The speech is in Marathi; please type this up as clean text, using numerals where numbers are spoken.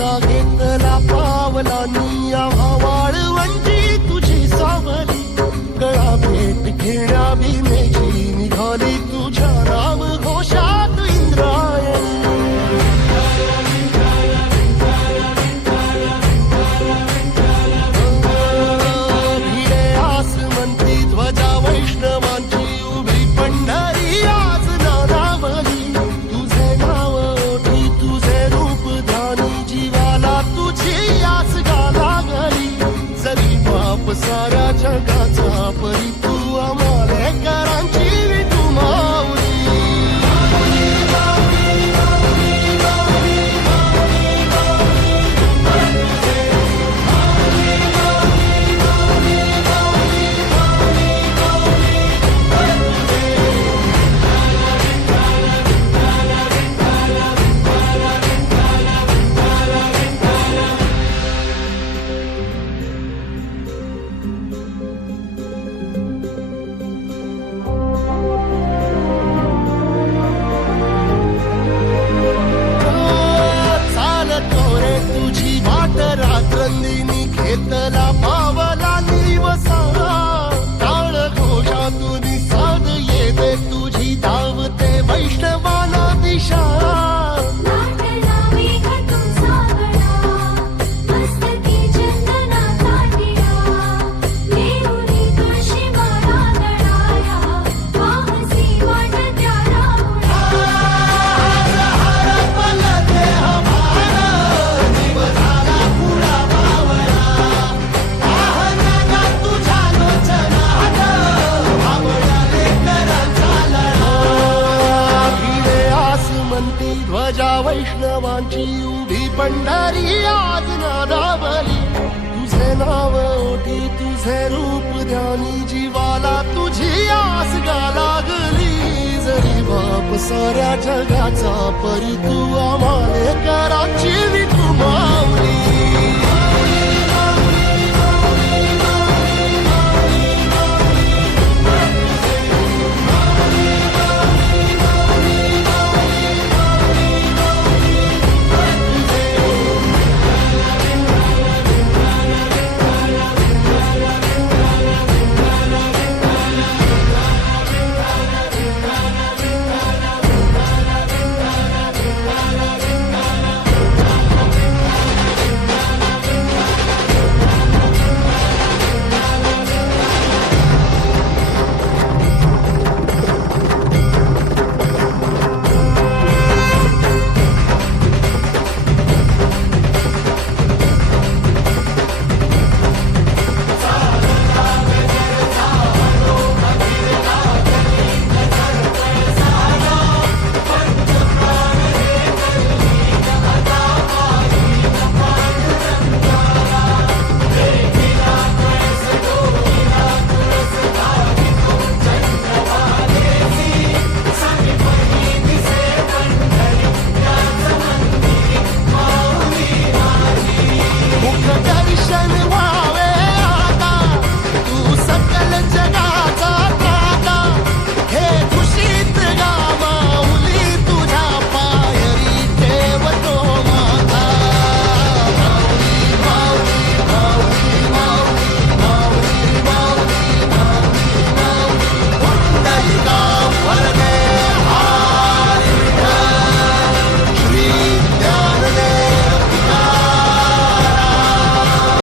आमचा घेतला पावलांनी आम्हा वाळवंटी तुझी सावली गळा भेट घेण्या भीमेची निघाली तुझ्या राम घोषात इंद्रायणी भिडे आसमंती ध्वजा वैष्णवांची उभी पंढरी आज नानावली तुझे नाव ओठी तुझे रूप ध्यानी जीवाला तुझी आस गाला गली जरी बाप साऱ्या जगाचा परी तू आमालेकरांची विठू माऊली तुझी वाट रात्रंदिनी घेतला पावला निवसा टाळ घोषातून साध येते तुझी धावते वैष्णवाला दिशा ध्वजा वैष्णवांची उभी पंढरी आज नादावली तुझे नाव ओठी तुझे रूप ध्यानी जीवाला तुझी आस गा लागली जरी बाप साऱ्या जगाचा परी तू आम्हालेकरांची विठू माऊली